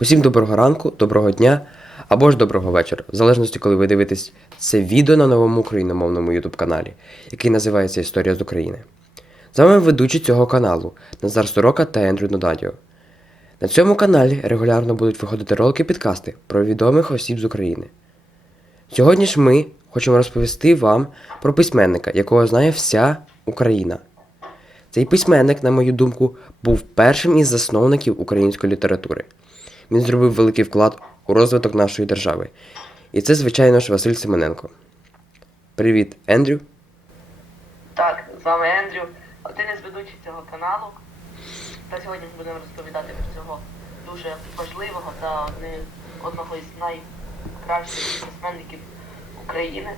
Усім доброго ранку, доброго дня або ж доброго вечора, в залежності, коли ви дивитесь це відео на новому україномовному YouTube каналі, який називається Історія з України. З вами ведучі цього каналу Назар Сорока та Ендрю Нудадіо. На цьому каналі регулярно будуть виходити ролики підкасти про відомих осіб з України. Сьогодні ж ми хочемо розповісти вам про письменника, якого знає вся Україна. Цей письменник, на мою думку, був першим із засновників української літератури. Він зробив великий вклад у розвиток нашої держави. І це, звичайно ж, Василь Семененко. Привіт, Ендрю. Так, з вами Ендрю, один із ведучих цього каналу. Та сьогодні ми будемо розповідати про цього дуже важливого та одного із найкращих письменників України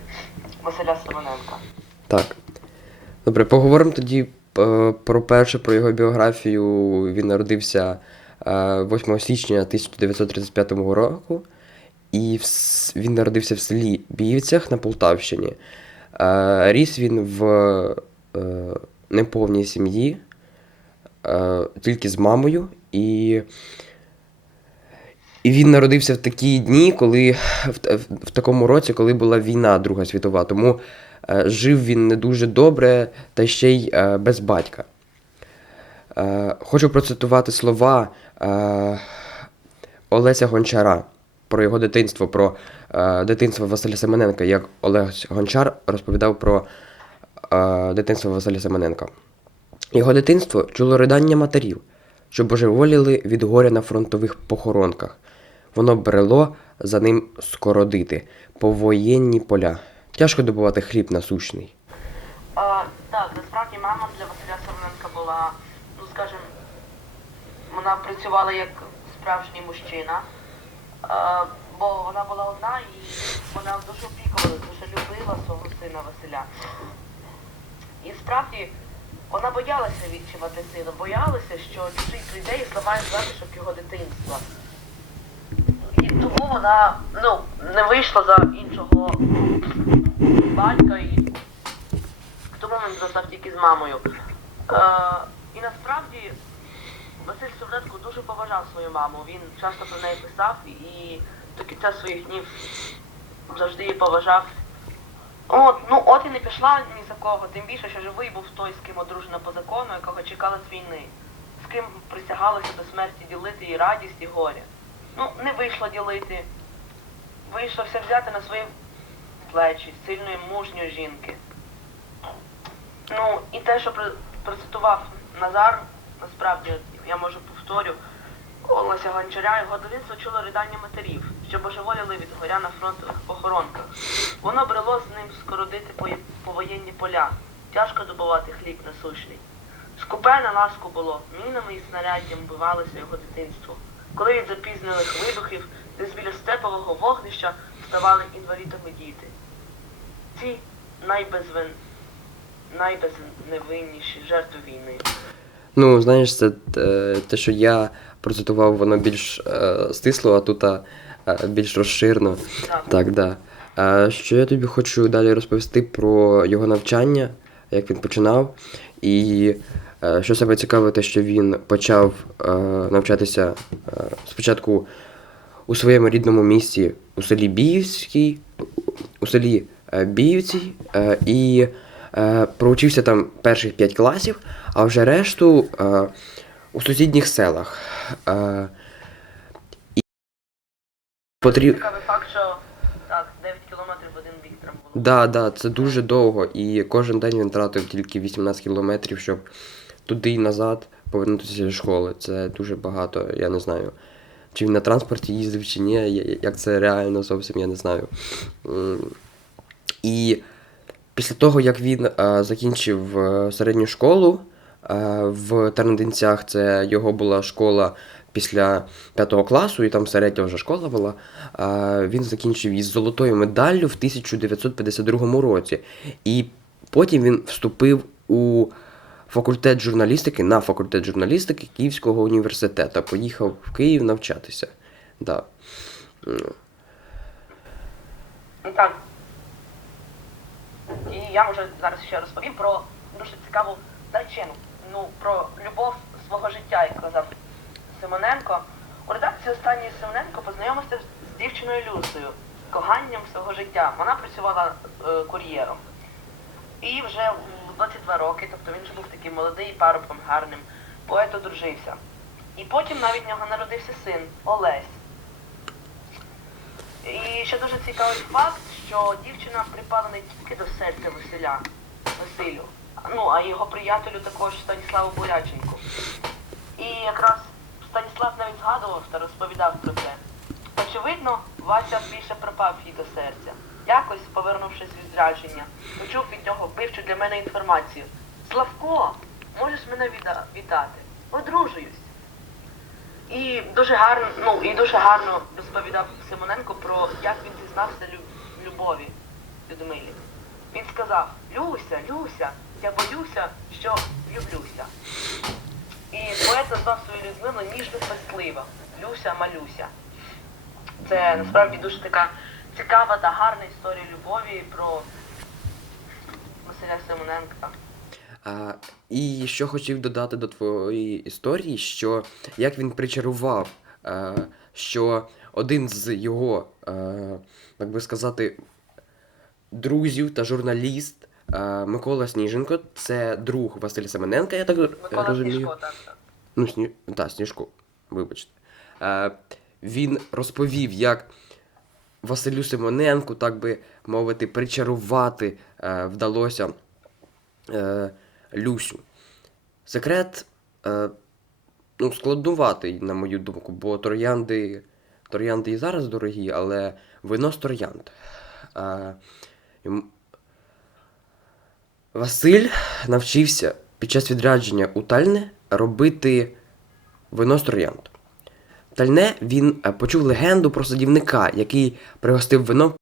Василя Семененка. Так. Добре, поговоримо тоді е, про перше, про його біографію. Він народився 8 січня 1935 року, і він народився в селі Біївцях на Полтавщині. Е, Ріс він в е, неповній сім'ї, е, тільки з мамою. І, і він народився в такі дні, коли в, в, в такому році, коли була війна Друга світова. Тому е, жив він не дуже добре та ще й е, без батька. Е, хочу процитувати слова е, Олеся Гончара про його дитинство, про е, дитинство Василя Семененка, як Олег Гончар розповідав про дитинство Василя Семененка. Його дитинство чуло ридання матерів, що божеволіли від горя на фронтових похоронках. Воно брело за ним скородити повоєнні поля. Тяжко добувати хліб насущний. А, так, насправді мама для Василя Семененка була, ну скажімо, вона працювала як справжній мужчина, бо вона була одна і вона дуже опікувала, дуже любила свого сина Василя. І справді вона боялася відчувати сина, боялася, що чужий прийде і зламає залишок його дитинства. І тому вона ну, не вийшла за іншого батька і тому він зростав тільки з мамою. Е, і насправді Василь Семененко дуже поважав свою маму. Він часто про неї писав і до кінця своїх днів завжди її поважав. От, ну от і не пішла ні за кого, тим більше, що живий був той, з ким одружена по закону, якого чекали з війни, з ким присягалися до смерті ділити і радість, і горе. Ну, не вийшло ділити. Вийшло все взяти на свої плечі сильної мужньої жінки. Ну, і те, що процитував Назар, насправді, я може повторю, Олеся Гончаря, його дитинство чуло ридання матерів, що божеволіли від горя на фронтових похоронках. Воно брело з ним скородити повоєнні поля, тяжко добувати хліб насущний. Скупе на ласку було, мінами і снаряддям вбивалося його дитинство. Коли від запізнених вибухів десь біля степового вогнища ставали інвалідами діти. Ці найбезвин... найбезневинніші жертви війни. Ну, знаєш, це е, те, що я процитував, воно більш е, стисло, а тут е, більш розширено. Так. Так, да. Що я тобі хочу далі розповісти про його навчання, як він починав. І що себе цікаве, те, що він почав навчатися спочатку у своєму рідному місті у селі Біївській, у селі Біївці, і проучився там перших 5 класів, а вже решту е, у сусідніх селах. Е, і потріб... Цікавий факт, що так, 9 кілометрів в один бік треба було. Да, да, це дуже довго, і кожен день він тратив тільки 18 кілометрів, щоб туди і назад повернутися зі школи. Це дуже багато, я не знаю. Чи він на транспорті їздив, чи ні, як це реально зовсім я не знаю. І після того, як він е, закінчив е, середню школу в Тернодинцях, це його була школа після п'ятого класу, і там середня вже школа була. е, Він закінчив із золотою медаллю в 1952 році. І потім він вступив у факультет журналістики на факультет журналістики Київського університету. Поїхав в Київ навчатися. Да. Ну так. І я може зараз ще розповім про дуже цікаву причину. Ну, про любов свого життя, як казав Симоненко. У редакції кінці останній Семененко познайомився з дівчиною Люсею, коханням свого життя. Вона працювала е, кур'єром. І вже в 22 роки, тобто він вже був такий молодий парубком гарним, поет одружився. І потім навіть в нього народився син Олесь. І ще дуже цікавий факт, що дівчина припала не тільки до серця Василя, Василю, ну а його приятелю також Станіславу Буряченку. І якраз Станіслав навіть згадував та розповідав про це. Очевидно, Вася більше припав їй до серця. Якось, повернувшись від зрадження, почув від нього вбивчу для мене інформацію. Славко, можеш мене вітати? Одружуюсь. І дуже гарно, ну і дуже гарно розповідав Симоненко про як він дізнався лю- любові Людмилі. Він сказав: Люся, Люся, я боюся, що влюблюся. І поет назвав свою Людмилу ніжно фестлива. Люся Малюся. Це насправді дуже така цікава та гарна історія любові про Василя Симоненка. А, і що хотів додати до твоєї історії, що як він причарував, е, що один з його, е, так би сказати, друзів та журналіст Микола Сніженко, це друг Василя Семененка, я так Микола розумію. Сніжко, так, так. Ну, сні... та, Сніжко, вибачте. Е, він розповів, як Василю Симоненку, так би мовити, причарувати е, вдалося е, Люсю. Секрет е, ну, складнуватий, на мою думку, бо троянди, троянди і зараз дорогі, але вино з троянд. Е, Василь навчився під час відрядження у Тальне робити вино з троянд. Тальне він е, почув легенду про садівника, який пригостив вино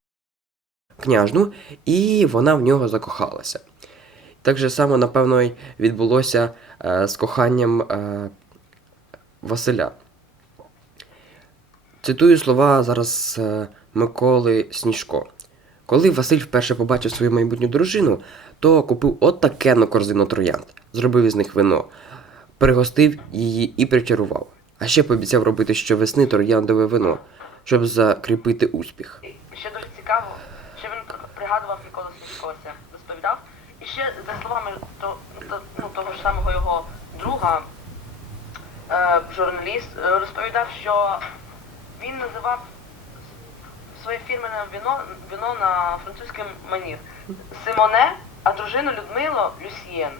княжну, і вона в нього закохалася. Так же само, напевно, й відбулося е, з коханням е, Василя. Цитую слова зараз Миколи Сніжко. Коли Василь вперше побачив свою майбутню дружину, то купив отакенну корзину троянд, зробив із них вино, пригостив її і причарував. А ще пообіцяв робити щовесни трояндове вино, щоб закріпити успіх. Ще дуже цікаво, що він пригадував Микола Сніжко розповідав. І ще за словами то, то- ну, того ж самого його друга, е, журналіст, е, розповідав, що він називав своє фірмене вино, вино на французький манір Симоне, а дружину Людмило Люсьєн.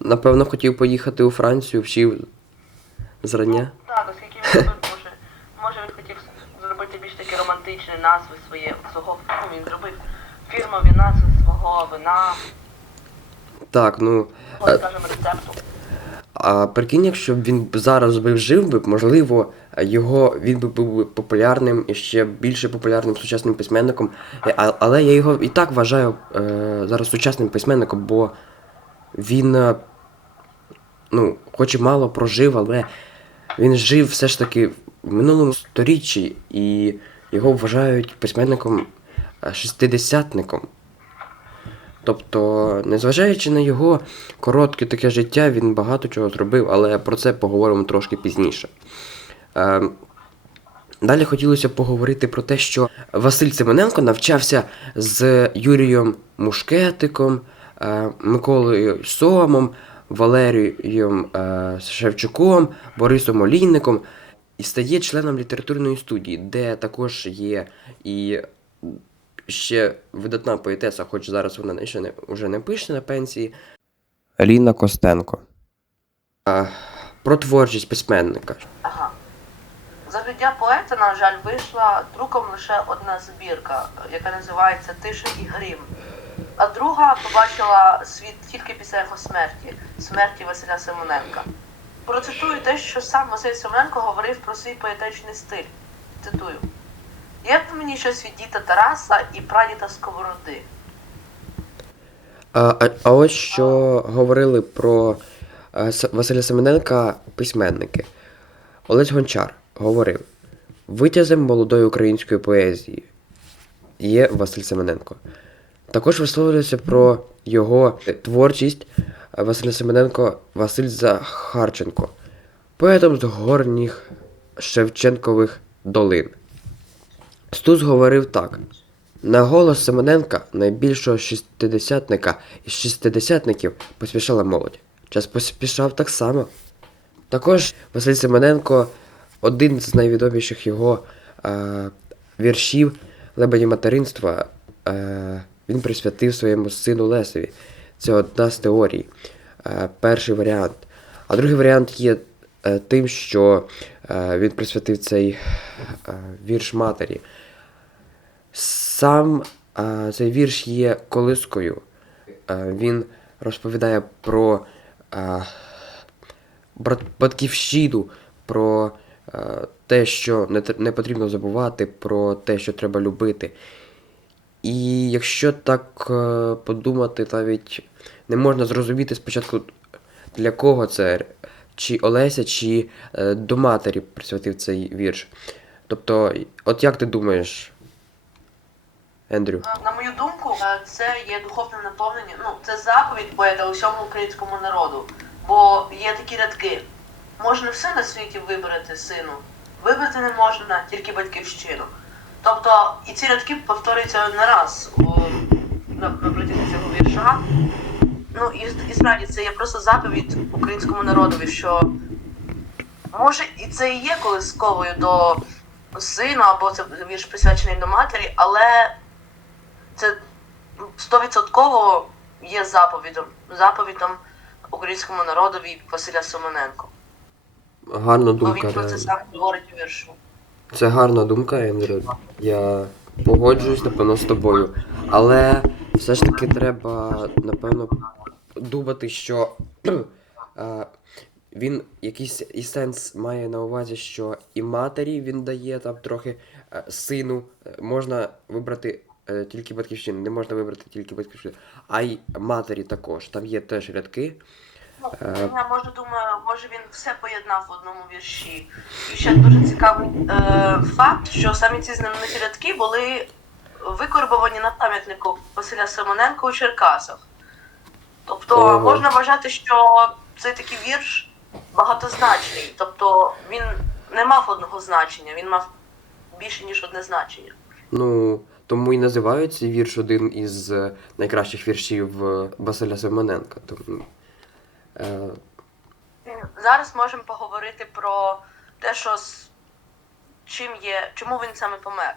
Напевно, хотів поїхати у Францію, вчив зрання. Ну, так, оскільки він може, може він хотів зробити більш такі романтичні назви своє, свого, ну, він зробив фірмові назви свого вина, Так, ну. Ось, скажімо, рецепту. А прикинь, якщо б він зараз би жив би, можливо, його він би був популярним і ще більше популярним сучасним письменником. Е, але я його і так вважаю е, зараз сучасним письменником, бо він, е, ну, хоч і мало прожив, але він жив все ж таки в минулому сторіччі, і його вважають письменником шестидесятником. Тобто, незважаючи на його коротке таке життя, він багато чого зробив, але про це поговоримо трошки пізніше. Е, далі хотілося поговорити про те, що Василь Семененко навчався з Юрієм Мушкетиком, е, Миколою Сомом, Валерієм е, Шевчуком, Борисом Олійником і стає членом літературної студії, де також є і ще видатна поетеса, хоч зараз вона ще не, вже не пише на пенсії. Ліна Костенко. А, про творчість письменника. Ага. За життя поета, на жаль, вийшла друком лише одна збірка, яка називається Тиша і грім. А друга побачила світ тільки після його смерті, смерті Василя Симоненка. Процитую те, що сам Василь Симоненко говорив про свій поетичний стиль. Цитую: Є в мені щось від діда Тараса і прадіда Сковороди. А, а, а ось що говорили про е, Василя Семененка письменники. Олесь Гончар говорив: витязем молодої української поезії є Василь Семененко. Також висловлювався про його творчість е, Василя Семененко Василь Захарченко, поетом з горніх Шевченкових долин. Стус говорив так. На голос Семененка, найбільшого шістдесятника із шістдесятників, поспішала молодь. Час поспішав так само. Також Василь Семененко, один з найвідоміших його е, віршів Лебеді материнства, е, він присвятив своєму сину Лесові. Це одна з теорій. Е, перший варіант. А другий варіант є е, тим, що він присвятив цей е, вірш матері. Сам е, цей вірш є колискою. Е, він розповідає про е, батьківщину, про е, те, що не, потрібно забувати, про те, що треба любити. І якщо так е, подумати, навіть не можна зрозуміти спочатку, для кого це, чи Олеся, чи е, до матері присвятив цей вірш. Тобто, от як ти думаєш, Ендрю? На мою думку, е, це є духовне наповнення. Ну, це заповідь поета усьому українському народу. Бо є такі рядки. Можна все на світі вибрати, сину. Вибрати не можна тільки батьківщину. Тобто, і ці рядки повторюються не раз у, на, на протязі цього вірша. Ну і, і справді це є просто заповідь українському народові, що може і це і є колисковою до сина, або це вірш присвячений до матері, але це стовідсотково є заповідом, заповідом українському народові Василя Семененко. Гарна Бо думка. він про це сам говорить у віршу. Це гарна думка, Ендрю. Я погоджуюсь, напевно, з тобою. Але все ж таки треба, напевно, думати, що е, він якийсь і сенс має на увазі, що і матері він дає там трохи е, сину. е, Можна вибрати е, тільки батьківщину, не можна вибрати тільки батьківщину, а й матері також. Там є теж рядки. Е. Я може думаю, може він все поєднав в одному вірші. І ще дуже цікавий е, факт, що самі ці знамениті рядки були викорбовані на пам'ятнику Василя Семененка у Черкасах. Тобто Ого. можна вважати, що цей такий вірш багатозначний. Тобто він не мав одного значення, він мав більше, ніж одне значення. Ну, тому і називають цей вірш один із е, найкращих віршів е, Василя Семененка. Тому, е, Зараз можемо поговорити про те, що з чим є, чому він саме помер.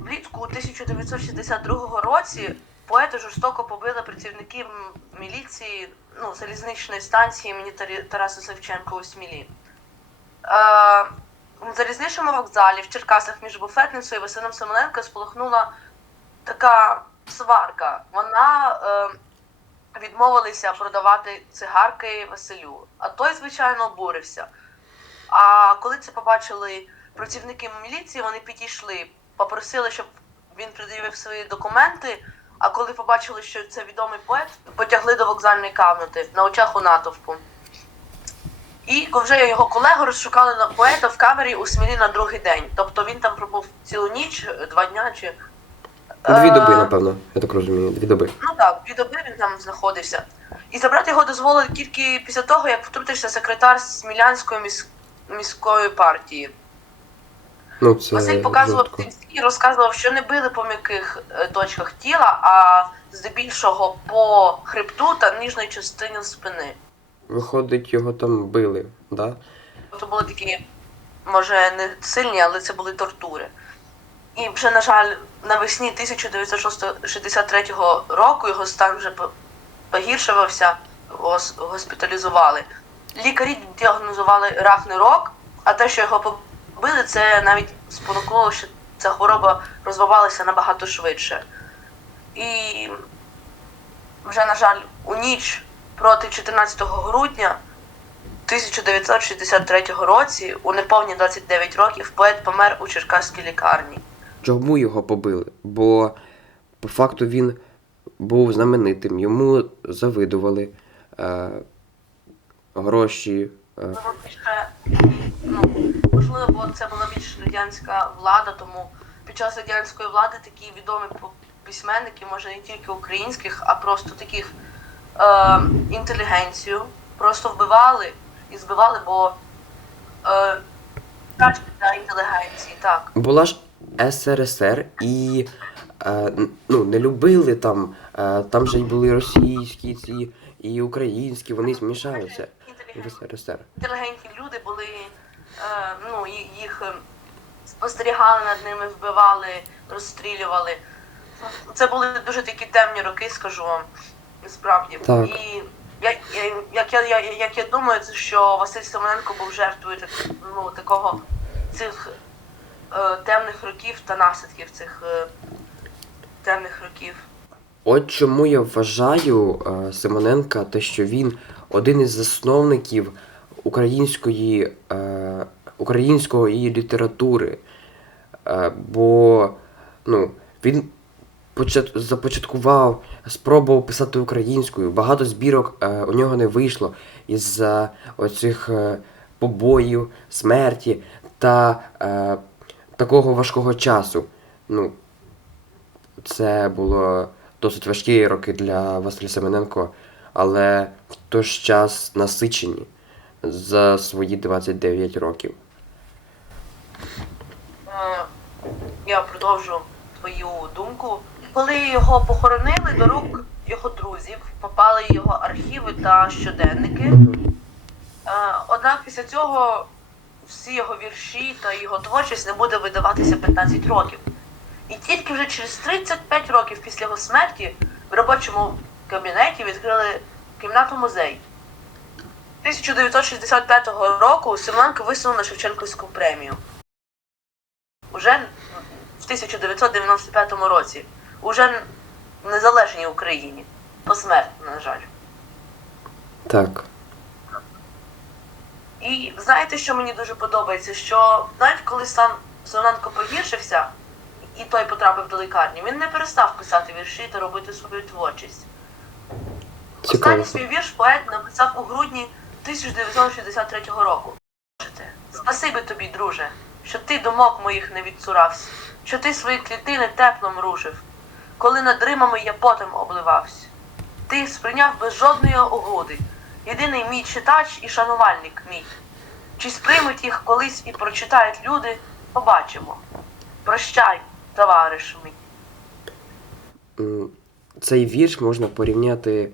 Влітку 1962 році поета жорстоко побили працівників міліції ну, залізничної станції імені Тараса Шевченка у Смілі. Е, на залізничному вокзалі в Черкасах між буфетницею і Василем Семененко спалахнула така сварка. Вона е, відмовилися продавати цигарки Василю. А той, звичайно, обурився. А коли це побачили працівники міліції, вони підійшли, попросили, щоб він пред'явив свої документи. А коли побачили, що це відомий поет, потягли до вокзальної камери на очах у натовпу. І вже його колеги розшукали на поета в камері у Смілі на другий день. Тобто він там пробув цілу ніч, два дня чи. дві Е, доби, напевно, я так розумію, дві доби. Ну так, дві доби він там знаходився. І забрати його дозволили тільки після того, як втрутився секретар Смілянської міс... міської партії. Ну, це Василь показував кінці і розказував, що не били по м'яких е, точках тіла, а здебільшого по хребту та ніжної частині спини. Виходить, його там били, да? Це були такі, може, не сильні, але це були тортури. І вже, на жаль, навесні 1963 року його стан вже погіршувався, госпіталізували. Лікарі діагнозували рак нирок, а те, що його побили, це навіть спонукнуло, що ця хвороба розвивалася набагато швидше. І вже, на жаль, у ніч проти 14 грудня 1963 році, у неповні 29 років, поет помер у Черкаській лікарні. Чому його побили? Бо по факту він був знаменитим, йому завидували е, гроші. Е, Ну, можливо, бо це була більш радянська влада, тому під час радянської влади такі відомі письменники, може не тільки українських, а просто таких е, інтелігенцію, просто вбивали і збивали, бо е, для інтелігенції, так. Була ж СРСР і е, ну, не любили там, е, там же й були російські ці і українські, вони змішалися в Інтелігентні, СРСР. інтелігентні люди були, ну, їх е, спостерігали над ними, вбивали, розстрілювали. Це були дуже такі темні роки, скажу вам, насправді. Так. І я, я, як, я, я, як я думаю, це що Василь Семененко був жертвою так, ну, такого цих е, темних років та наслідків цих е, темних років. От чому я вважаю е, Симоненка, те, що він один із засновників української, е, української літератури. Е, бо ну, він почат, започаткував, спробував писати українською. Багато збірок е, у нього не вийшло оцих е, побоїв, смерті та такого важкого часу. Ну, це було досить важкі роки для Василя Семененко, але в той ж час насичені за свої 29 років. Е, я продовжу твою думку. Коли його похоронили, до рук його друзів попали його архіви та щоденники. Е, Однак після цього всі його вірші та його творчість не буде видаватися 15 років. І тільки вже через 35 років після його смерті в робочому кабінеті відкрили кімнату музей. 1965 року Семенко висунув на Шевченківську премію. Уже в 1995 році, уже в незалежній Україні. Посмертно, на жаль. Так. І знаєте, що мені дуже подобається? Що навіть коли сам Семененко погіршився, і той потрапив до лікарні, він не перестав писати вірші та робити свою творчість. Останній свій вірш поет написав у грудні 1963 року. Спасибі тобі, друже, що ти думок моїх не відцурався, що ти свої клітини теплом рушив, коли над римами я потом обливався. Ти сприйняв без жодної угоди, єдиний мій читач і шанувальник мій. Чи сприймуть їх колись і прочитають люди, побачимо. Прощай, товариш мій. Цей вірш можна порівняти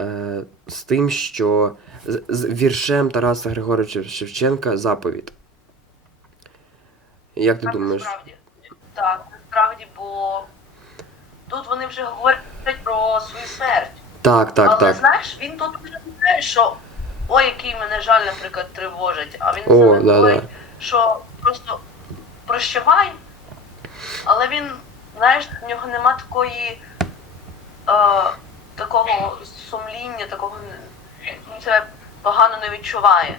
е, з тим, що з, з віршем Тараса Григоровича Шевченка заповідь. Як ти Так, думаєш? насправді. Так, насправді, бо тут вони вже говорять про свою смерть. Так, так, Але так. знаєш, він тут не говорить, що ой, який мене жаль, наприклад, тривожить. А він О, саме да, говорить, да. що просто прощавай, але він, знаєш, в нього нема такої е, такого сумління, такого він себе погано не відчуває.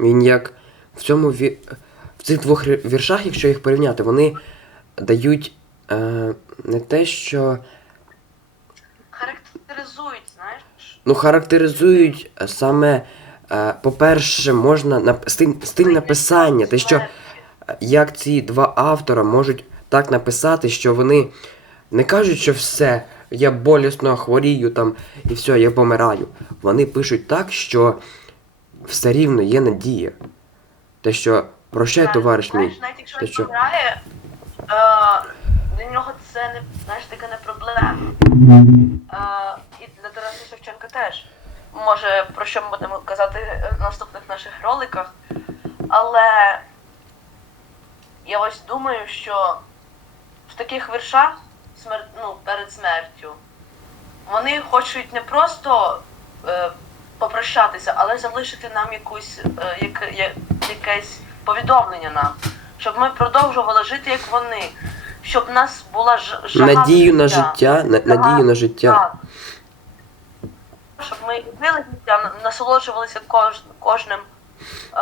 Він як в цьому ві... цих двох віршах, якщо їх порівняти, вони дають е, не те, що Характеризують, знаєш. ну, характеризують саме, е, по-перше, можна нап... стиль, стиль написання, те, що е, як ці два автора можуть так написати, що вони не кажуть, що все, я болісно хворію там і все, я помираю. Вони пишуть так, що все рівно є надія. Те, що прощай, товариш знаєш, навіть якщо Ти він що? помирає, е, для нього це не знаєш, така не проблема. Е, і для Тараса Шевченка теж. Може, про що ми будемо казати в наступних наших роликах. Але я ось думаю, що в таких віршах смер... ну, перед смертю вони хочуть не просто е, попрощатися, але залишити нам якусь, е, як, я- якесь повідомлення нам, щоб ми продовжували жити, як вони, щоб в нас була ж, жага Надію на життя, на, Жага, надію на життя. так. Щоб ми любили життя, насолоджувалися кож, кожним, е,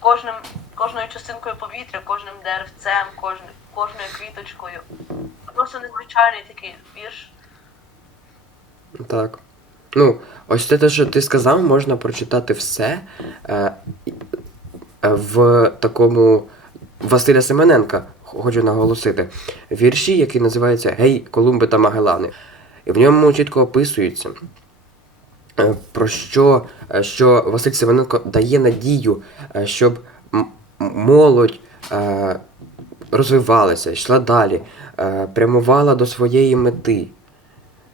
кожним, кожною частинкою повітря, кожним деревцем, кожним, кожною квіточкою. Просто незвичайний такий вірш. Так. Ну, ось це те, що ти сказав, можна прочитати все е, і- е, в такому Василя Семененка, хочу наголосити. Вірші, який називається Гей, Колумби та Магелани. І в ньому чітко описується, е, про що, е, що Василь Семененко дає надію, е, щоб молодь розвивалася, йшла далі, прямувала до своєї мети.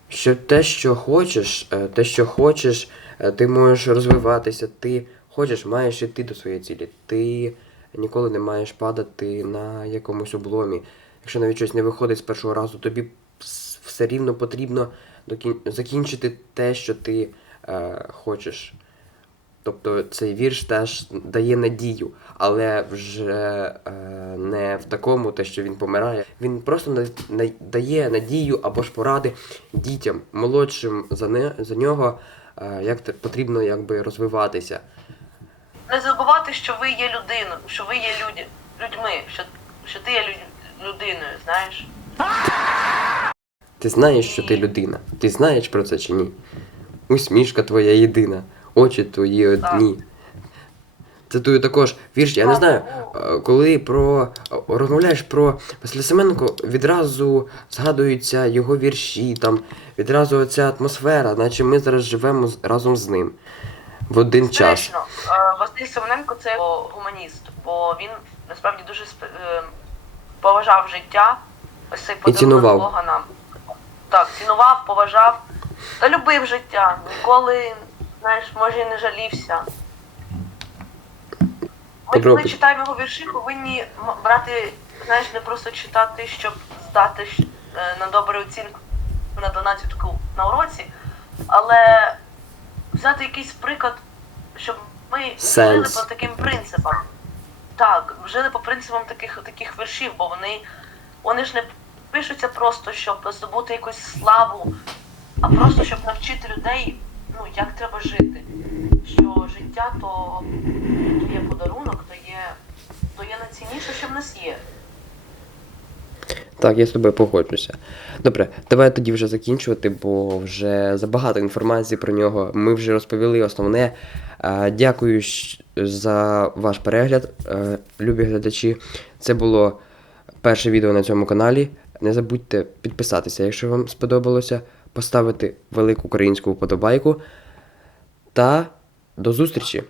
Що те, що хочеш, те, що хочеш, ти можеш розвиватися, ти хочеш, маєш іти до своєї цілі. Ти ніколи не маєш падати на якомусь обломі. Якщо навіть щось не виходить з першого разу, тобі все рівно потрібно закінчити те, що ти е, хочеш. Тобто цей вірш теж дає надію, але вже е, не в такому, те, що він помирає. Він просто на, на- дає надію або ж поради дітям, молодшим за, не, за нього, е, як потрібно якби розвиватися. Не забувати, що ви є людиною, що ви є люди, людьми, що, що ти є люд- людиною, знаєш? Ти знаєш, що ти людина. Ти знаєш про це чи ні? Усмішка твоя єдина, очі твої одні. Цитую також вірш, я не знаю, коли про розмовляєш про Василя Семенко, відразу згадуються його вірші, там відразу ця атмосфера, наче ми зараз живемо разом з ним в один час. Е, Василь Семененко це гуманіст, бо він насправді дуже е, поважав життя, ось цей подарунок. Бога нам. Так, цінував, поважав та любив життя. Ніколи, знаєш, може, і не жалівся. Ми, коли читаємо його вірші, повинні брати, знаєш, не просто читати, щоб здати е, на добру оцінку на 12 на уроці, але взяти якийсь приклад, щоб ми жили по таким принципам. Так, жили по принципам таких, таких віршів, бо вони, вони ж не пишуться просто, щоб здобути якусь славу, а просто щоб навчити людей, ну, як треба жити. Що життя то, то є подарунок, то є, то є найцінніше, що в нас є. Так, я з тобою погоджуся. Добре, давай тоді вже закінчувати, бо вже забагато інформації про нього. Ми вже розповіли основне. Дякую за ваш перегляд, е, любі глядачі. Це було перше відео на цьому каналі. Не забудьте підписатися, якщо вам сподобалося, поставити велику українську вподобайку. Та до зустрічі!